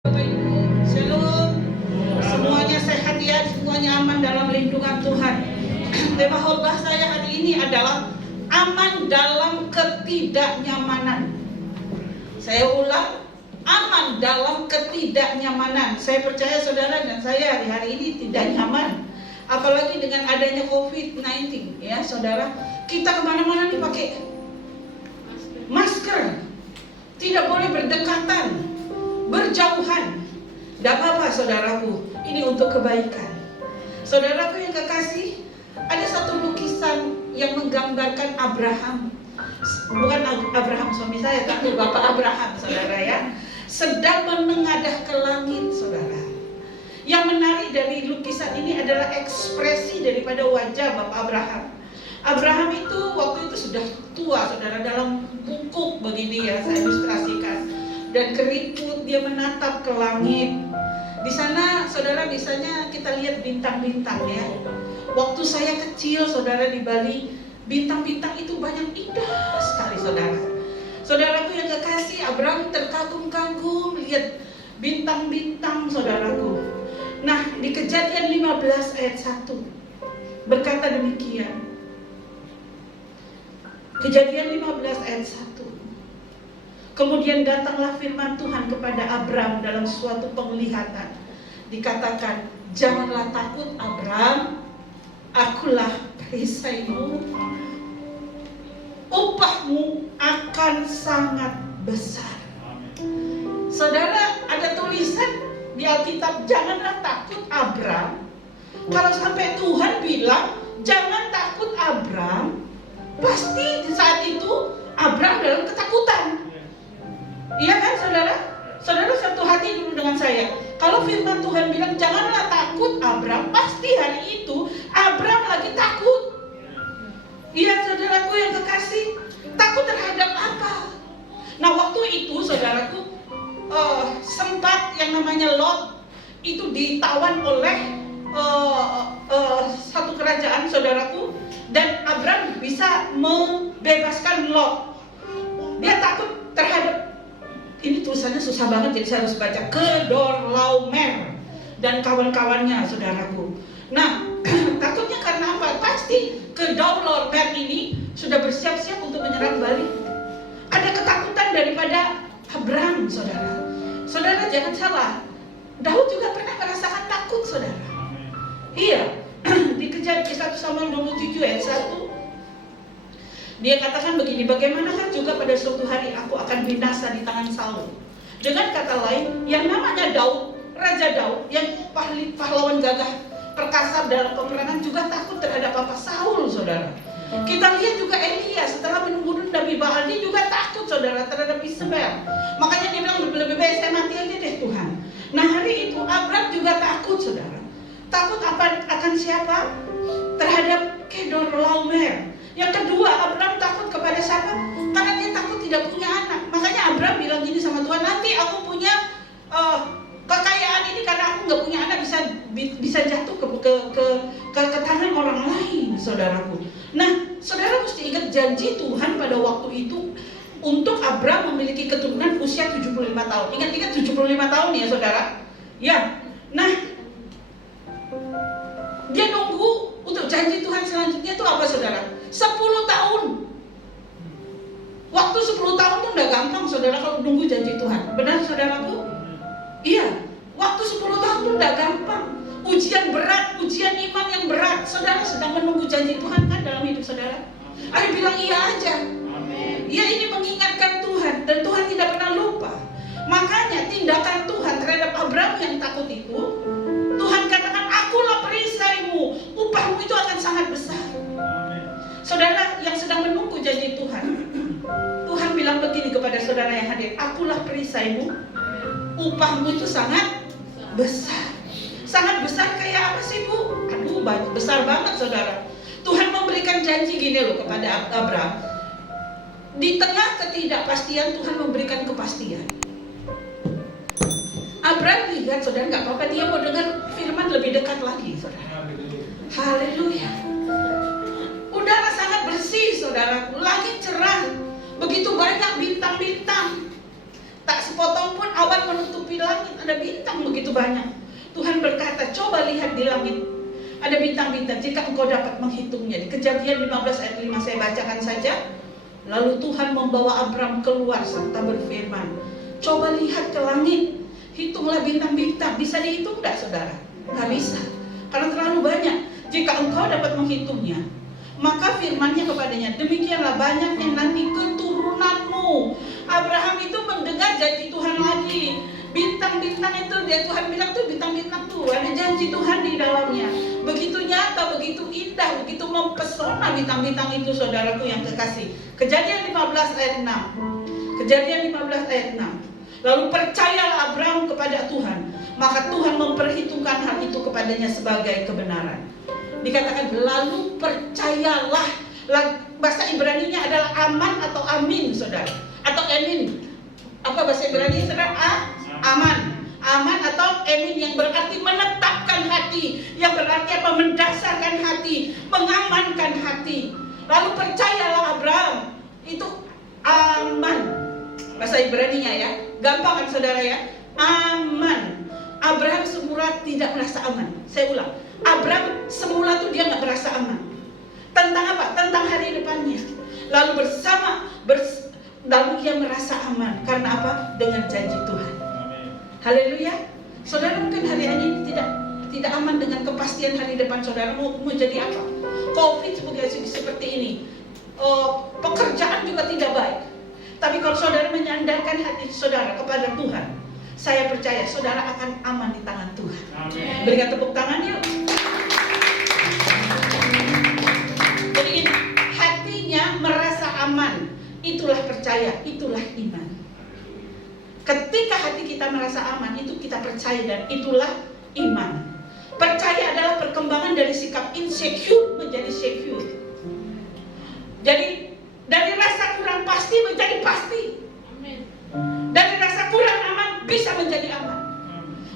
Shalom, semuanya sehat ya, semuanya aman dalam lindungan Tuhan. Tema khotbah saya hari ini adalah aman dalam ketidaknyamanan. Saya ulang, aman dalam ketidaknyamanan. Saya percaya saudara dan saya hari ini tidak nyaman, apalagi dengan adanya COVID-19 ya saudara. Kita kemana-mana nih pakai masker, tidak boleh berdekatan, berjauhan. Tidak apa-apa saudaraku, ini untuk kebaikan. Saudaraku yang kekasih, ada satu lukisan yang menggambarkan Abraham. Bukan Abraham suami saya, tapi Bapak Abraham saudara ya, sedang menengadah ke langit saudara. Yang menarik dari lukisan ini adalah ekspresi daripada wajah Bapak Abraham. Abraham itu waktu itu sudah tua saudara, dalam bungkuk begini ya, saya ilustrasikan, dan keriput, dia menatap ke langit. Di sana saudara biasanya kita lihat bintang-bintang ya. Waktu saya kecil saudara di Bali, bintang-bintang itu banyak, indah sekali saudara. Saudaraku yang kekasih, Abraham terkagum-kagum lihat bintang-bintang saudaraku. Nah, di Kejadian 15 ayat 1 berkata demikian. Kejadian 15 ayat 1. Kemudian datanglah firman Tuhan kepada Abram dalam suatu penglihatan. Dikatakan, janganlah takut Abram, akulah perisaimu, upahmu akan sangat besar. Saudara, ada tulisan di Alkitab, janganlah takut Abram. Kalau sampai Tuhan bilang, jangan takut Abram, pasti di saat itu Abram dalam ketakutan. Iya kan saudara? Saudara satu hati dulu dengan saya. Kalau firman Tuhan bilang janganlah takut Abram, pasti hari itu Abram lagi takut. Iya saudaraku yang kekasih, takut terhadap apa? Nah waktu itu saudaraku, sempat yang namanya Lot itu ditawan oleh satu kerajaan saudaraku, dan Abram bisa membebaskan Lot. Dia takut terhadap, ini tulisannya susah banget jadi saya harus baca, Kedorlaomer dan kawan-kawannya saudaraku. Nah takutnya karena apa? Pasti Kedorlaomer ini sudah bersiap-siap untuk menyerang Bali. Ada ketakutan daripada Abram saudara. Saudara jangan salah, Daud juga pernah merasakan takut saudara. Iya, di Kejadian 1 Samuel 27 ayat 1 dia katakan begini, bagaimanakah juga pada suatu hari aku akan binasa di tangan Saul. Dengan kata lain, yang namanya Daud, Raja Daud, yang pahlawan gagah perkasa dalam peperangan juga takut terhadap Papa Saul saudara. Kita lihat juga Elia setelah membunuh Nabi Baal, dia juga takut saudara terhadap Isabel. Makanya dia bilang lebih baik saya mati aja deh Tuhan. Nah hari itu Abram juga takut saudara. Takut apa? Akan siapa? Terhadap Kedorlaomer. Yang kedua, Abram takut kepada siapa? Karena dia takut tidak punya anak. Makanya Abram bilang gini sama Tuhan, nanti aku punya kekayaan ini karena aku nggak punya anak, bisa jatuh ke tangan orang lain, saudaraku. Nah, saudara mesti ingat janji Tuhan pada waktu itu untuk Abram memiliki keturunan usia 75 tahun. Ingat-ingat 75 tahun ya, saudara. Ya. Nah, dia nunggu untuk janji Tuhan selanjutnya itu apa saudara? 10 tahun. Waktu 10 tahun itu udah gampang saudara kalau nunggu janji Tuhan. Benar saudaraku? Iya. Waktu 10 tahun itu udah gampang. Ujian berat, ujian iman yang berat. Saudara sedang menunggu janji Tuhan kan dalam hidup saudara? Ayo bilang iya aja. Iya, ini mengingatkan Tuhan dan Tuhan tidak pernah lupa. Makanya tindakan Tuhan terhadap Abram yang takut itu, Tuhan katakan, akulah perisaimu, upahmu itu akan sangat besar. Saudara yang sedang menunggu janji Tuhan, Tuhan bilang begini kepada saudara yang hadir, akulah perisaimu, upahmu itu sangat besar. Sangat besar kayak apa sih Bu? Aduh, besar banget saudara. Tuhan memberikan janji gini loh kepada Abram. Di tengah ketidakpastian Tuhan memberikan kepastian. Abram lihat saudara, nggak apa-apa, dia mau dengar firman lebih dekat lagi saudara. Haleluya. Udara sangat bersih saudara, langit cerah, begitu banyak bintang-bintang. Tak sepotong pun awan menutupi langit, ada bintang begitu banyak. Tuhan berkata, coba lihat di langit, ada bintang-bintang, jika engkau dapat menghitungnya. Di Kejadian 15 ayat 5 saya bacakan saja. Lalu Tuhan membawa Abram keluar serta berfirman, coba lihat ke langit, hitunglah bintang-bintang. Bisa dihitung tidak, saudara? Nggak bisa, karena terlalu banyak. Jika engkau dapat menghitungnya, maka firman-Nya kepadanya, demikianlah banyaknya nanti keturunanmu. Abraham itu mendengar janji Tuhan lagi. Bintang-bintang itu, dia Tuhan bilang tuh bintang-bintang tuh ada janji Tuhan di dalamnya. Begitu nyata, begitu indah, begitu mempesona bintang-bintang itu, saudaraku yang kekasih. Kejadian 15 ayat 6. Kejadian 15 ayat 6. Lalu percayalah Abraham kepada Tuhan, maka Tuhan memperhitungkan hal itu kepadanya sebagai kebenaran. Dikatakan lalu percayalah. Bahasa Ibrani-nya adalah aman atau amin, saudara, atau emin. Apa bahasa Ibrani, saudara? Aman. Aman atau emin, yang berarti menetapkan hati, yang berarti apa? Mendasarkan hati, mengamankan hati. Lalu percayalah Abraham, itu aman. Bahasa Ibrani-nya ya, gampang kan saudara ya? Aman. Abraham semula tidak merasa aman. Saya ulang, Abraham semula tuh dia nggak merasa aman. Tentang apa? Tentang hari depannya. Lalu lalu dia merasa aman. Karena apa? Dengan janji Tuhan. Haleluya. Saudara mungkin hari ini tidak aman dengan kepastian hari depan saudara mau jadi apa. Covid seperti ini, pekerjaan juga tidak baik. Tapi kalau saudara menyandarkan hati saudara kepada Tuhan, saya percaya saudara akan aman di tangan Tuhan. Amin. Berikan tepuk tangan yuk. Jadi ini hatinya merasa aman, itulah percaya, itulah iman. Ketika hati kita merasa aman, itu kita percaya dan itulah iman. Percaya adalah perkembangan dari sikap insecure menjadi secure. Jadi dari rasa kurang pasti menjadi pasti. Dari rasa kurang aman bisa menjadi aman.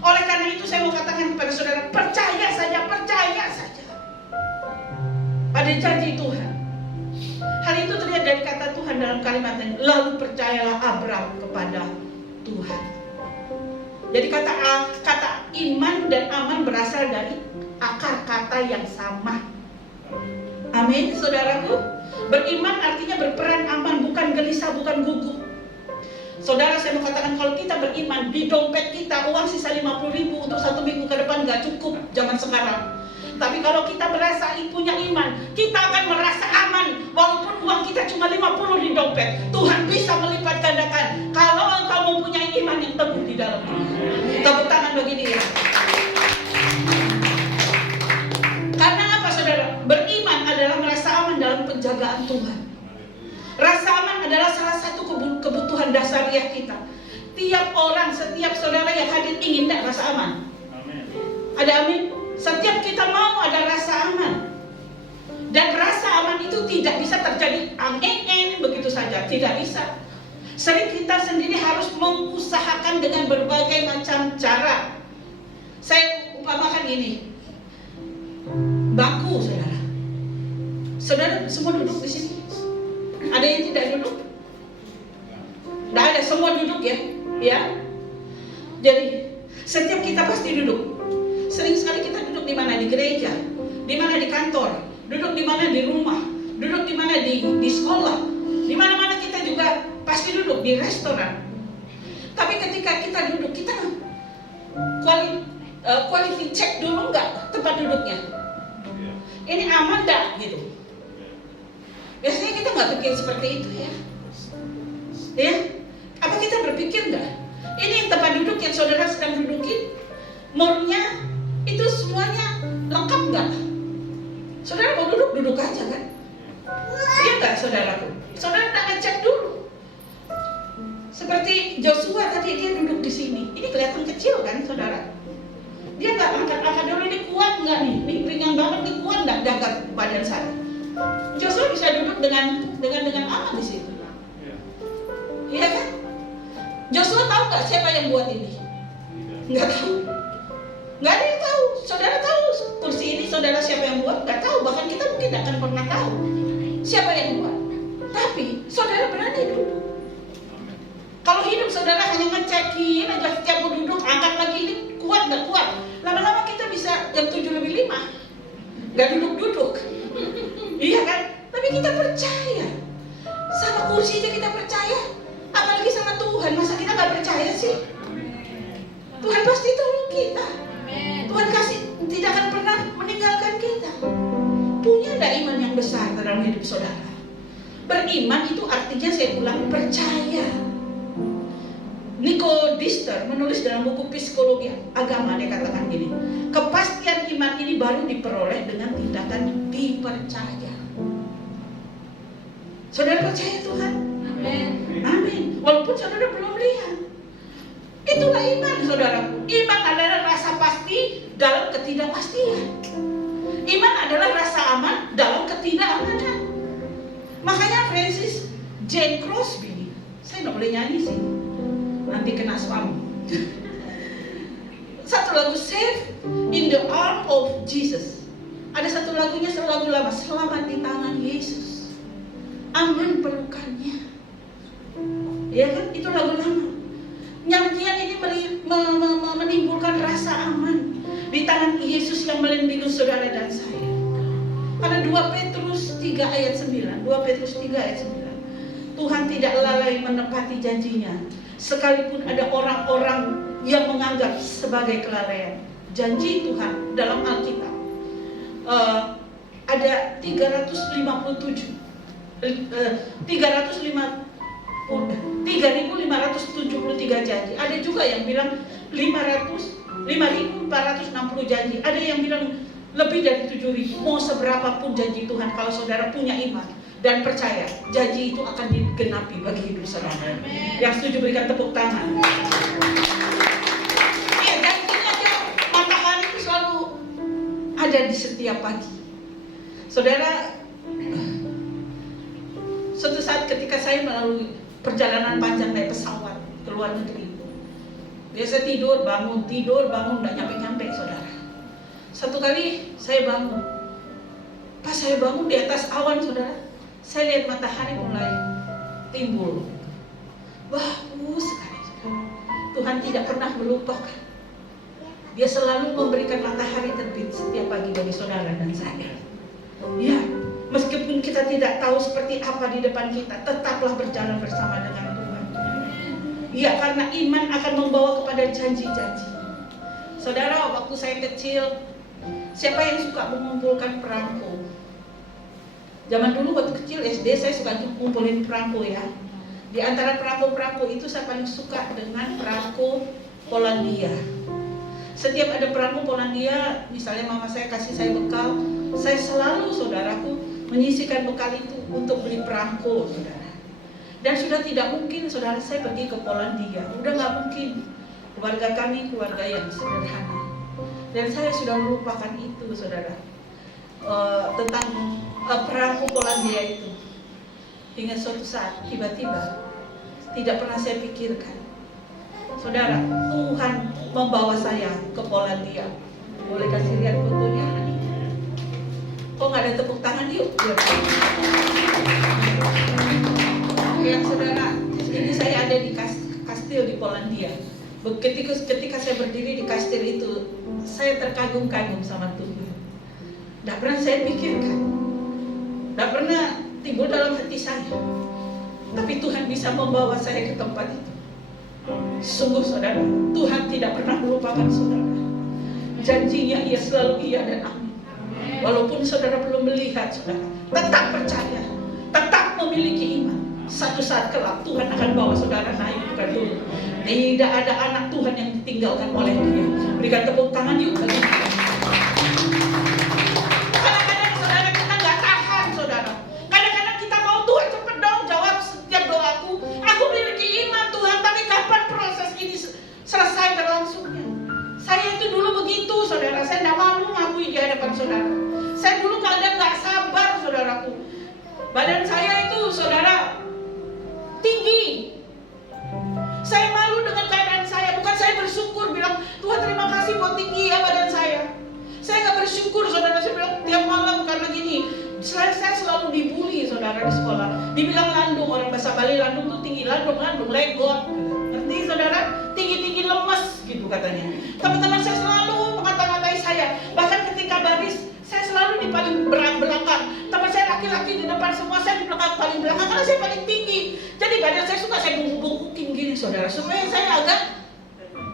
Oleh karena itu saya mau katakan kepada saudara, percaya saja pada janji Tuhan. Hal itu terlihat dari kata Tuhan dalam kalimat ini, lalu percayalah Abraham kepada Tuhan. Jadi kata iman dan aman berasal dari akar kata yang sama. Amin, saudaraku. Beriman artinya berperan aman, bukan gelisah, bukan gugup. Saudara, saya mau katakan, kalau kita beriman, di dompet kita uang sisa 50.000 untuk 1 minggu ke depan gak cukup zaman sekarang. Tapi kalau kita merasa punya iman, kita akan merasa aman. Walaupun uang kita cuma 50 di dompet, Tuhan bisa melipat gandakan kalau engkau mempunyai iman yang teguh di dalam diri. Tepuk tangan bagi dia. Karena apa, saudara? Beriman adalah merasa aman dalam penjagaan Tuhan. Rasa aman adalah salah satu kebutuhan dasariah kita. Tiap orang, setiap saudara yang hadir ingin tak rasa aman? Amin. Ada amin? Setiap kita mau ada rasa aman. Dan rasa aman itu tidak bisa terjadi begitu saja, tidak bisa. Sering kita sendiri harus mengusahakan dengan berbagai macam cara. Saya umpamakan ini, bangku, saudara. Saudara semua duduk di sini. Ada yang tidak duduk? Tidak ada, semua duduk ya. Ya. Jadi setiap kita pasti duduk. Sering sekali kita duduk di mana? Di gereja, di mana? Di kantor, duduk di mana? Di rumah, duduk di mana? Di sekolah, di mana-mana kita juga pasti duduk, di restoran. Tapi ketika kita duduk, kita quality check dulu nggak tempat duduknya? Ini aman nggak gitu? Biasanya kita nggak pikir seperti itu ya. Ya, apa kita berpikir nggak? Ini tempat duduk yang saudara sedang dudukin, murnya itu semuanya lengkap nggak? Saudara mau duduk aja kan? Iya nggak, saudaraku? Saudara tak ngecek dulu. Seperti Joshua tadi, dia duduk di sini. Ini kelihatan kecil kan, saudara? Dia nggak angkat dulu, ini kuat nggak nih? Ini ringan banget, ini kuat nggak angkat badan saya? Joshua bisa duduk dengan aman di situ. Iya kan? Joshua tahu nggak siapa yang buat ini? Nggak tahu. Nggak ada yang tahu. Saudara tahu kursi ini saudara siapa yang buat? Nggak tahu. Bahkan kita mungkin nggak akan pernah tahu siapa yang buat. Tapi saudara berani duduk. Kalau hidup saudara hanya ngecekin aja setiap mau duduk, angkat lagi, ini kuat nggak kuat. Lama-lama kita bisa jam 7:05, nggak duduk-duduk. Iya kan? Tapi kita percaya. Sama kursi aja kita percaya. Apalagi sama Tuhan, masa kita nggak percaya sih? Tuhan pasti tolong kita. Tuhan kasih, tidak akan pernah meninggalkan kita. Punya ada iman yang besar dalam hidup saudara. Beriman itu artinya, saya ulang, percaya. Nico Dister menulis dalam buku Psikologi Agama, dia katakan gini, kepastian iman ini baru diperoleh dengan tindakan dipercaya. Saudara percaya Tuhan? Amin. Amin. Walaupun saudara belum lihat. Itulah iman, saudaraku. Iman adalah rasa pasti dalam ketidakpastian. Iman adalah rasa aman dalam ketidakamanan. Makanya Francis Jane Crosby, saya nggak boleh nyanyi sih, nanti kena suami. Satu lagu, Safe in the Arms of Jesus. Ada satu lagunya, lagu lama, selamat di tangan Yesus, aman pelukannya. Ya kan, itu lagu lama. Nyanyian ini menimbulkan rasa aman di tangan Yesus yang melindungi saudara dan saya. Karena 2 Petrus 3 ayat 9, 2 Petrus 3 ayat 9, Tuhan tidak lalai menepati janjinya, sekalipun ada orang-orang yang menganggap sebagai kelalaian. Janji Tuhan dalam Alkitab ada 3.573 janji. Ada juga yang bilang 5.460 janji. Ada yang bilang lebih dari 7.000. Mau seberapapun janji Tuhan, kalau saudara punya iman dan percaya, janji itu akan digenapi bagi hidup saudara. Yang setuju berikan tepuk tangan. Iya, janjinya aja matahari itu selalu ada di setiap pagi. Saudara, suatu saat ketika saya melalui perjalanan panjang naik pesawat ke luar negeri, biasa tidur bangun, nggak nyampe saudara. Satu kali saya bangun, pas saya bangun di atas awan saudara, saya lihat matahari mulai timbul. Bagus sekali saudara. Tuhan tidak pernah melupakan. Dia selalu memberikan matahari terbit setiap pagi bagi saudara dan saya. Ya, meskipun kita tidak tahu seperti apa di depan kita, tetaplah berjalan bersama dengan Tuhan. Ya, karena iman akan membawa kepada janji-janji. Saudara, waktu saya kecil, siapa yang suka mengumpulkan perangko? Zaman dulu waktu kecil SD saya suka ngumpulin perangko ya. Di antara perangko-perangko itu saya paling suka dengan perangko Polandia. Setiap ada perangko Polandia, misalnya mama saya kasih saya bekal, saya selalu, saudaraku, menyisihkan bekal itu untuk beli perangko, saudara. Dan sudah tidak mungkin, saudara, saya pergi ke Polandia. Udah nggak mungkin. Keluarga kami keluarga yang sederhana. Dan saya sudah melupakan itu, saudara, tentang perangko Polandia itu. Hingga suatu saat, tiba-tiba, tidak pernah saya pikirkan, saudara, Tuhan membawa saya ke Polandia. Boleh kasih lihat fotonya? Kok nggak ada tepuk tangan yuk? Ya saudara, ini saya ada di kastil di Polandia. Ketika saya berdiri di kastil itu, saya terkagum-kagum sama Tuhan. Tidak pernah saya pikirkan, tidak pernah timbul dalam hati saya. Tapi Tuhan bisa membawa saya ke tempat itu. Sungguh saudara, Tuhan tidak pernah melupakan saudara. Janjinya Ia selalu iya dan amin. Walaupun saudara belum melihat, saudara, tetap percaya, tetap memiliki iman. Satu saat kelak Tuhan akan bawa saudara naik, bukan turun. Tidak ada anak Tuhan yang ditinggalkan oleh Dia. Berikan tepuk tangan yuk bagi Dia. Kadang-kadang saudara kita nggak tahan, saudara. Kadang-kadang kita mau Tuhan cepet dong jawab setiap doaku. Aku memiliki iman Tuhan, tapi kapan proses ini selesai berlangsungnya? Saya itu dulu begitu, saudara. Saya tidak malu ngakui di hadapan saudara. Saya dulu kadang nggak sabar, saudaraku. Badan saya itu, saudara, tinggi. Saya malu dengan keadaan saya. Bukan saya bersyukur bilang, Tuhan terima kasih buat tinggi ya badan saya. Saya nggak bersyukur, saudara. Saya bilang tiap malam karena gini. Saya selalu dibully, saudara, di sekolah. Dibilang landung, orang bahasa Bali landung tuh tinggi, landung, legot. saudara, tinggi-tinggi lemes gitu katanya. Teman-teman saya selalu mengata-ngatai saya. Bahkan ketika baris, saya selalu di paling belakang. Teman saya laki-laki di depan, semua saya di belakang paling belakang karena saya paling tinggi. Jadi badan saya suka saya bungkuk-bungkukin gini saudara, supaya saya agak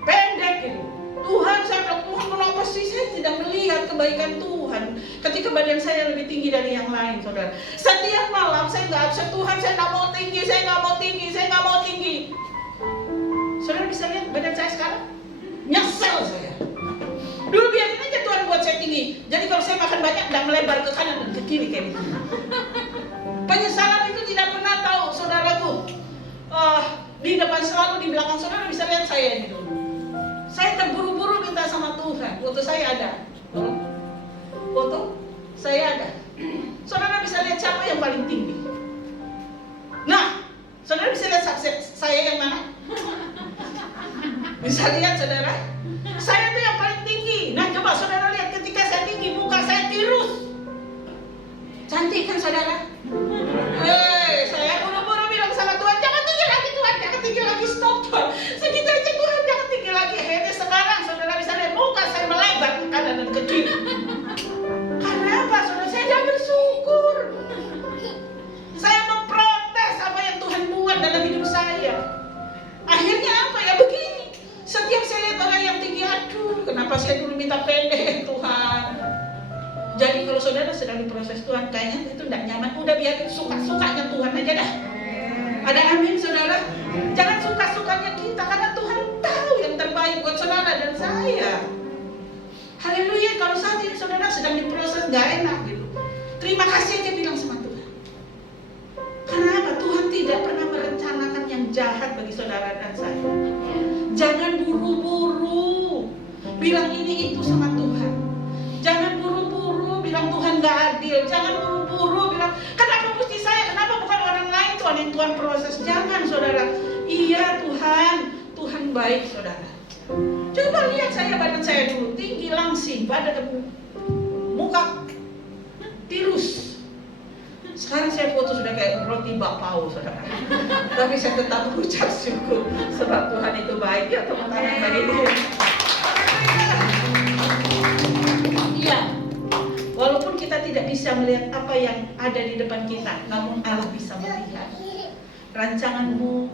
pendek gitu. Tuhan, saya bilang, Tuhan kenapa sih saya tidak melihat kebaikan Tuhan ketika badan saya lebih tinggi dari yang lain, saudara. Setiap malam saya nggak absen, Tuhan saya nggak mau tinggi, saya nggak mau tinggi, saya nggak mau tinggi. Saudara bisa lihat badan saya sekarang? Nyesel saya. Dulu biarin aja Tuhan buat saya tinggi. Jadi kalau saya makan banyak, nggak melebar ke kanan dan ke kiri kayak gitu. Penyesalan itu tidak pernah tahu, saudaraku. Di depan selalu, di belakang saudara bisa lihat saya gitu. Saya terburu-buru minta sama Tuhan. Foto saya ada. Foto saya ada. Saudara bisa lihat siapa yang paling tinggi. Nah, saudara bisa lihat saya yang mana? Bisa lihat saudara? Saya tuh yang paling tinggi. Nah coba saudara lihat ketika saya tinggi, muka saya tirus. Cantik kan saudara? Saya buru-buru bilang sama Tuhan, jangan tinggi lagi Tuhan, jangan tinggi lagi, stop Tuhan. Segitu aja Tuhan, jangan tinggi lagi. Akhirnya sekarang saudara bisa lihat muka saya melebar ke kanan dan ke kiri. Karena apa saudara? Saya tidak bersyukur. Saya memprotes apa yang Tuhan buat dalam hidup saya. Akhirnya apa ya begini. Setiap saya lihat orang yang tinggi, aduh kenapa saya dulu minta pendek Tuhan. Jadi kalau saudara sedang diproses Tuhan, kayaknya itu tidak nyaman, udah biarin suka-sukanya Tuhan aja dah. Ada amin saudara? Jangan suka-sukanya kita, karena Tuhan tahu yang terbaik buat saudara dan saya. Haleluya. Kalau saat ini saudara sedang diproses gak enak gitu, terima kasih aja bilang sama Tuhan. Karena apa? Tuhan tidak pernah merencanakan yang jahat bagi saudara dan saya. Jangan buru-buru bilang ini itu sama Tuhan. Jangan buru-buru bilang Tuhan gak adil. Jangan buru-buru bilang kenapa mesti saya, kenapa bukan orang lain Tuhan yang Tuhan proses. Jangan saudara. Iya Tuhan baik saudara. Coba lihat saya, badan saya dulu tinggi langsing, badan muka tirus. Sekarang saya foto sudah kayak roti bakpao saudara. Tapi saya tetap mengucap syukur sebab Tuhan itu baik. Ya tepuk tangan bagi dia. Iya. Walaupun kita tidak bisa melihat apa yang ada di depan kita, namun Allah bisa melihat. Rancanganmu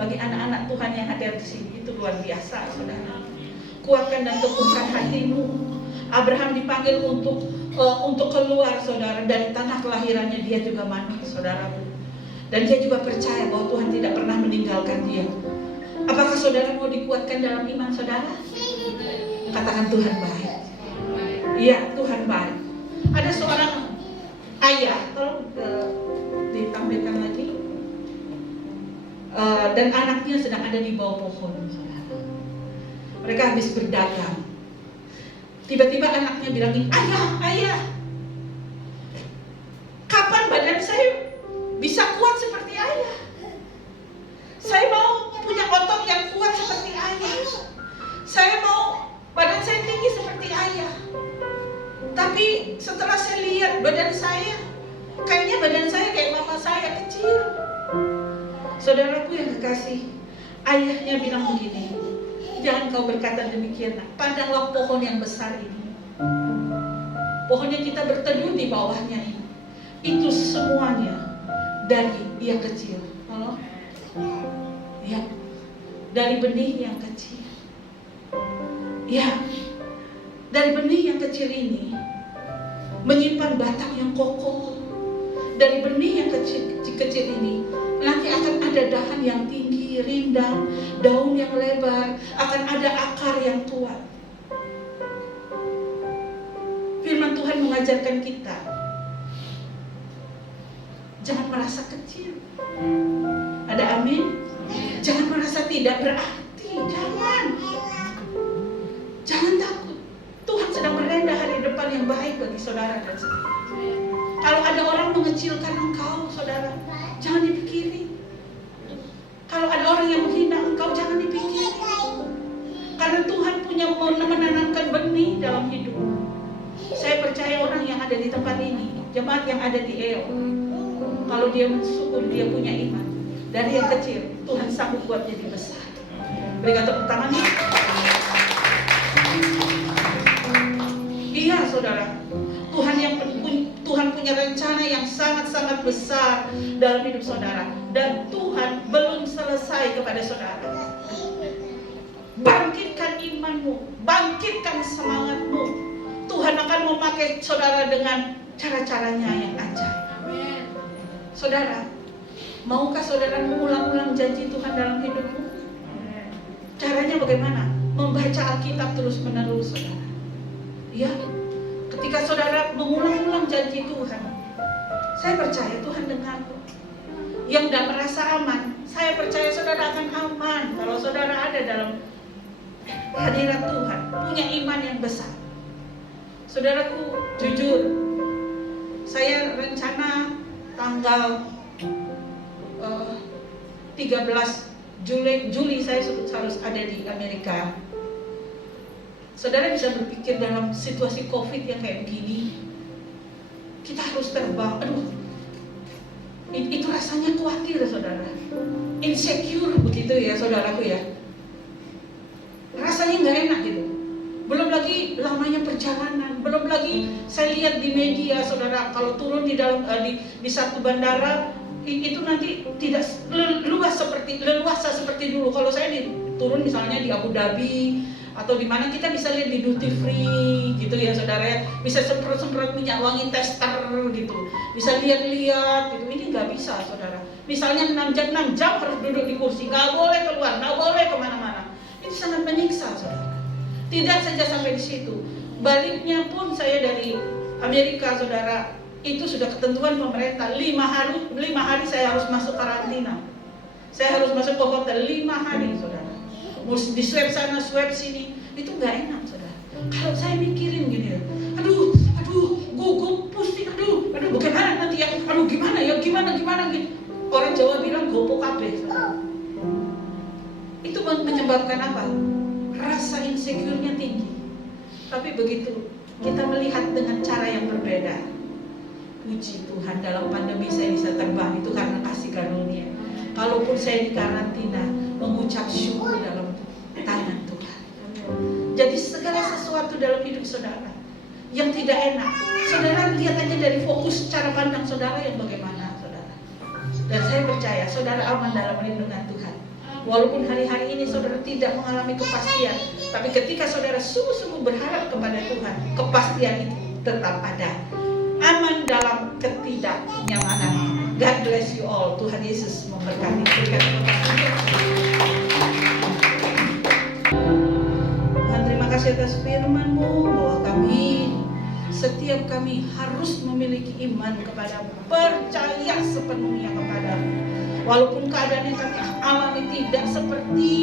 bagi anak-anak Tuhan yang ada di sini itu luar biasa saudara. Kuatkan dan teguhkan hatimu. Abraham dipanggil untuk keluar saudara dari tanah kelahirannya, dia juga manusia saudaraku. Dan dia juga percaya bahwa Tuhan tidak pernah meninggalkan dia. Apakah saudara mau dikuatkan dalam iman saudara? Katakan Tuhan baik. Iya, Tuhan baik. Ada seorang ayah, tolong ditampilkan lagi. Dan anaknya sedang ada di bawah pohon saudara. Mereka habis berdagang. Tiba-tiba anaknya bilang gini, ayah, kapan badan saya bisa kuat seperti ayah? Saya mau punya otot yang kuat seperti ayah. Saya mau badan saya tinggi seperti ayah. Tapi setelah saya lihat badan saya, kayaknya badan saya kayak mama saya, kecil. Saudaraku yang kekasih, ayahnya bilang begini, jangan kau berkata demikian, nak. Pandanglah pohon yang besar ini. Pohon yang kita berteduh di bawahnya ini. Itu semuanya dari yang kecil. Halo? Ya. Dari benih yang kecil. Ya. Dari benih yang kecil ini menyimpan batang yang kokoh. Dari benih yang kecil ini nanti akan ada dahan yang tinggi, rindang, daun yang lebar, akan ada akar yang kuat. Firman Tuhan mengajarkan kita, jangan merasa kecil. Ada amin? Jangan merasa tidak berarti. Jangan takut. Tuhan sedang berada hari depan yang baik bagi saudara dan saya. Kalau ada orang mengecilkan engkau, saudara, jangan dipikirin. Kalau ada orang yang menghina engkau, jangan dipikirin. Karena Tuhan punya menanamkan benih dalam hidup. Saya percaya orang yang ada di tempat ini, jemaat yang ada di EO, kalau dia bersyukur, dia punya iman. Dari yang kecil, Tuhan sanggup buat jadi besar. Berikan tepuk tangan. Iya saudara, Tuhan punya rencana yang sangat-sangat besar dalam hidup saudara. Dan Tuhan belum selesai kepada saudara. Bangkitkan imanmu, bangkitkan semangatmu. Tuhan akan memakai saudara dengan cara-caranya yang ajaib. Saudara, maukah saudara mengulang-ulang janji Tuhan dalam hidupmu? Caranya bagaimana? Membaca Alkitab terus-menerus, saudara. Ya, ketika saudara mengulang-ulang janji Tuhan, saya percaya Tuhan dengar. Yang tidak merasa aman, saya percaya saudara akan aman kalau saudara ada dalam hadirat Tuhan, punya iman yang besar. Saudaraku, jujur, saya rencana tanggal 13 Juli saya harus ada di Amerika. Saudara bisa berpikir dalam situasi COVID yang kayak begini, kita harus terbang. Aduh, itu rasanya khawatir, saudara. Insecure begitu ya, saudaraku ya. Rasanya nggak enak gitu. Belum lagi lamanya perjalanan, belum lagi saya lihat di media, saudara, kalau turun di dalam di satu bandara itu nanti tidak leluasa seperti dulu. Kalau saya turun misalnya di Abu Dhabi atau di mana, kita bisa lihat di duty free gitu ya saudara ya, bisa semprot minyak wangi tester gitu, bisa lihat-lihat gitu. Ini nggak bisa saudara. Misalnya 6 jam harus duduk di kursi, nggak boleh keluar, nggak boleh kemana-mana. Itu sangat menyiksa saudara. Tidak saja sampai di situ, baliknya pun saya dari Amerika saudara, itu sudah ketentuan pemerintah 5 hari saya harus masuk karantina. Saya harus masuk ke hotel 5 hari saudara. Di swab sana, swab sini, itu nggak enak, saudara. Kalau saya mikirin gini, aduh, gue pusing, aduh, bagaimana nanti ya, aduh gimana gitu. Orang Jawa bilang gopo kabeh, saudara. Itu menyebabkan apa? Rasa insecure-nya tinggi. Tapi begitu kita melihat dengan cara yang berbeda, puji Tuhan, dalam pandemi saya bisa terbang, itu karena kasih karunia. Kalaupun saya di karantina, mengucap syukur dalam tangan Tuhan. Jadi segala sesuatu dalam hidup saudara yang tidak enak, saudara lihat aja dari fokus cara pandang saudara yang bagaimana, saudara. Dan saya percaya saudara aman dalam lindungan Tuhan. Walaupun hari-hari ini saudara tidak mengalami kepastian, tapi ketika saudara sungguh-sungguh berharap kepada Tuhan, kepastian itu tetap ada. Aman dalam ketidaknyamanan. God bless you all. Tuhan Yesus memberkati. Tuhan, terima kasih atas firman-Mu bahwa setiap kami harus memiliki iman kepadamu, percaya sepenuhnya kepadamu. Walaupun keadaan yang kami alami tidak seperti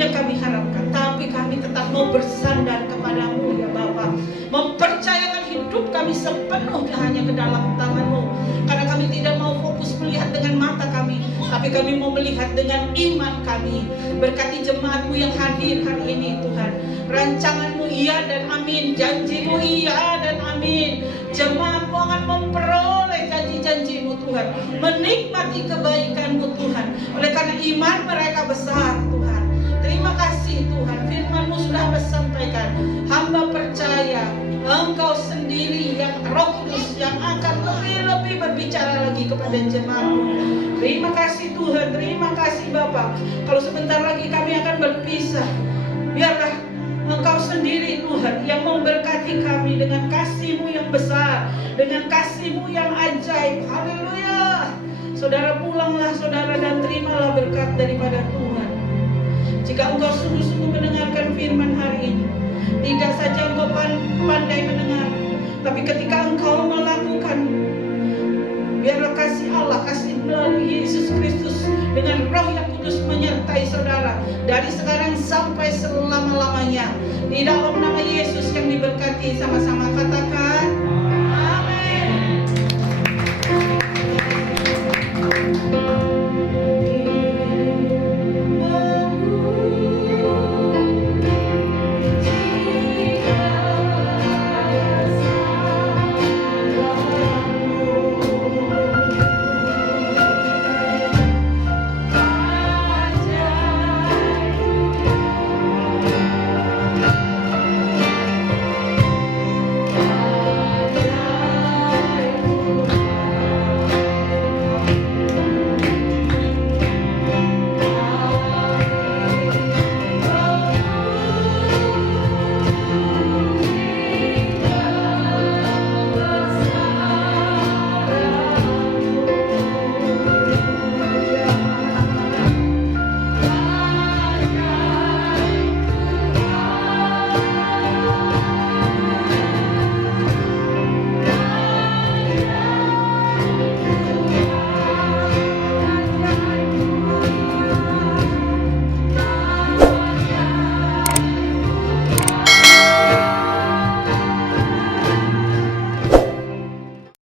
yang kami harapkan, tapi kami tetap mau bersandar kepadamu ya Bapa, mempercayakan hidup kami sepenuhnya hanya ke dalam tangan-Mu. Karena kami tidak mau fokus melihat dengan mata kami, tapi kami mau melihat dengan iman kami. Berkati jemaat-Mu yang hadir hari ini Tuhan. Rancangan-Mu iya dan amin, janji-Mu iya dan amin. Jemaat-Mu akan memperoleh janji-janji-Mu Tuhan, menikmati kebaikan-Mu Tuhan. Oleh karena iman mereka besar Tuhan. Terima kasih Tuhan, firman-Mu sudah disampaikan. Hamba percaya Engkau sendiri yang Roh Kudus yang akan lebih berbicara lagi kepada jemaat-Mu. Terima kasih Tuhan, terima kasih Bapa. Kalau sebentar lagi kami akan berpisah, biarlah Engkau sendiri Tuhan yang memberkati kami dengan kasih-Mu yang besar, dengan kasih-Mu yang ajaib. Haleluya. Saudara pulanglah saudara dan terimalah berkat daripada Tuhan. Jika engkau sungguh-sungguh mendengarkan firman hari ini, tidak saja engkau pandai mendengar, tapi ketika engkau melakukan, biarlah kasih Allah, kasih melalui Yesus Kristus dengan Roh yang Kudus menyertai saudara dari sekarang sampai selama-lamanya. Di dalam nama Yesus yang diberkati, sama-sama katakan